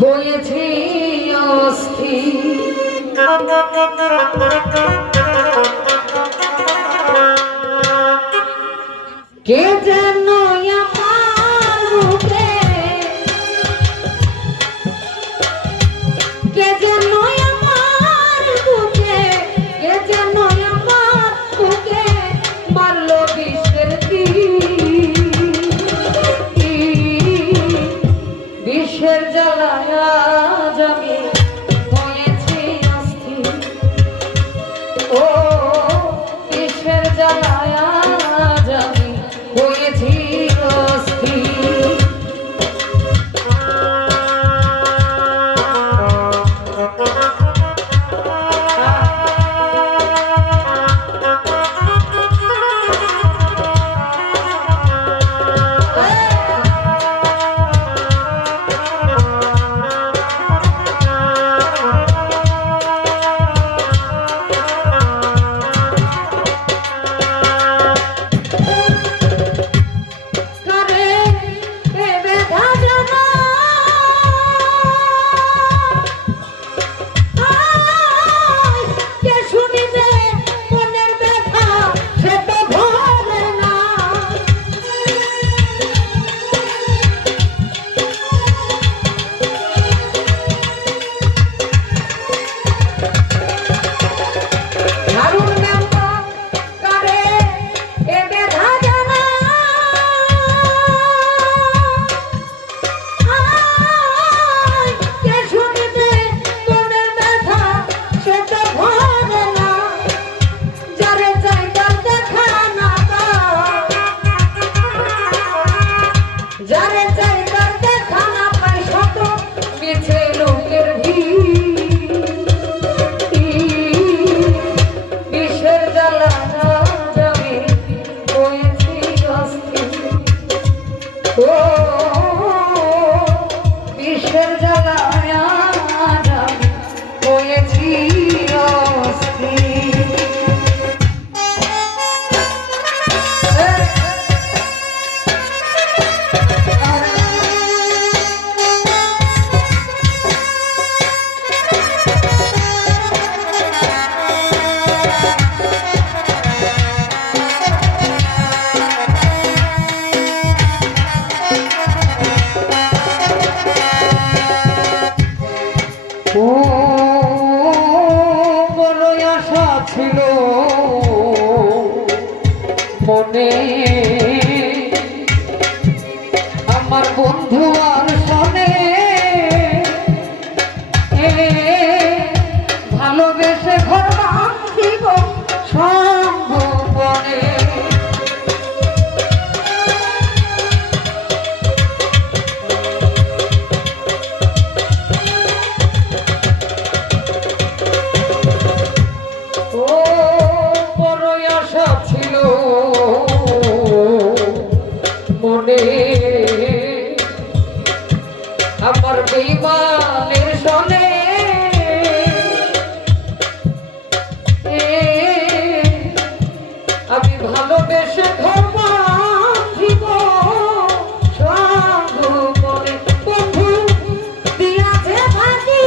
হয়েছি অস্থির কে যেন আমার বুকে কে যেন আমার বুকে কে যেন আমার বুকে মারলো বিষের বিষের জ্বালায় আজ আমি হয়েছি অস্থির ও বিষের জ্বালায় আজ আমি হয়েছি অস্থির বিষের জ্বালায় আজ আমি হয়েছি অস্থির বড়ই আশা ছিল মনে আমার বন্ধু আর শোনে ভালোবেসে ঘর বাঁধিব সম্ভবনে মনে আমার বেঈমানের শোনে আমি ভালোবেসে ধর্ম দিব সম্ভবনে বন্ধু দিয়াছে ভাগি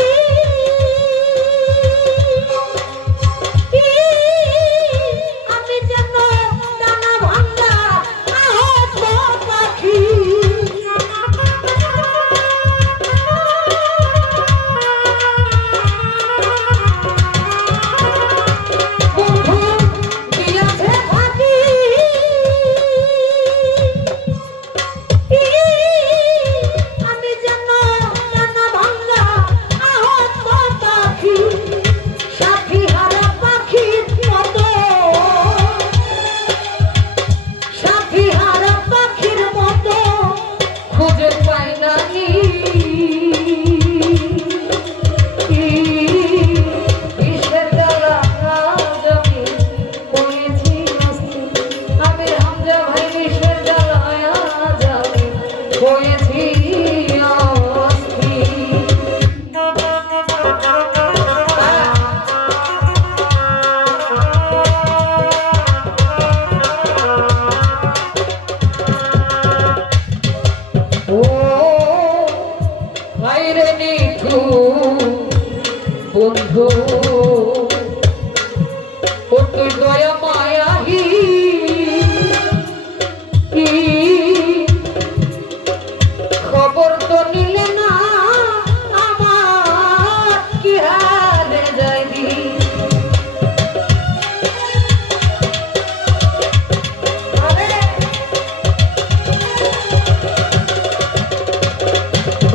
আমি যেন টানা ভাঙ্গা পাখি বন্ধু ও তুই দয়া মায়াহি খবর তো নিলে না আমার কি হারে যাইবি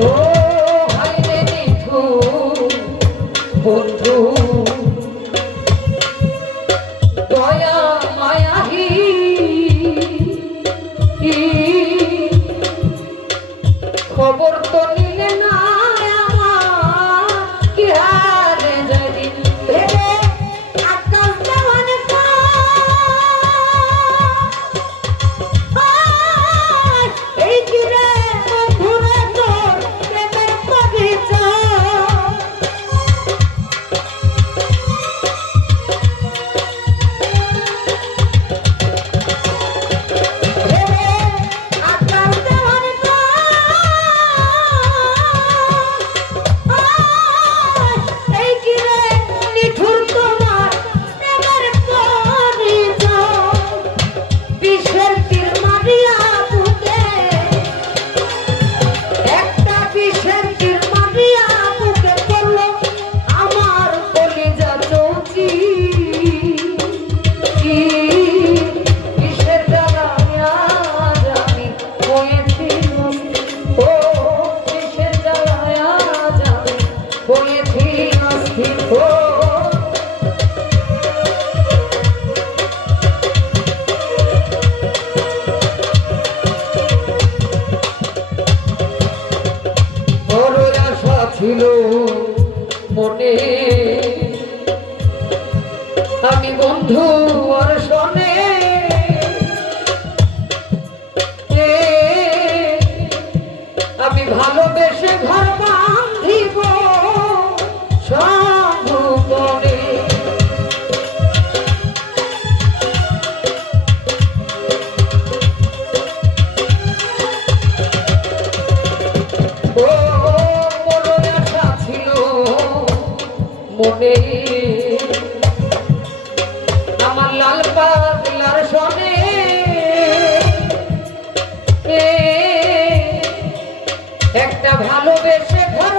ও ভাই রে নিঠু বন্ধু দয়া মায়াহি খবর তো নিলে না আমার কি হারে যাইবি ভেবে আকাশ দেওয়ান এই কি রে বন্ধুরে তোর প্রেমের পরিচয় ছিল মনে আমি বন্ধু আর শোনে আমি ভালোবেসে ঘর বাঁধিব সঙ্গে মনে আমার লাল পাগলার শোনে একটা ভালোবেসে ঘর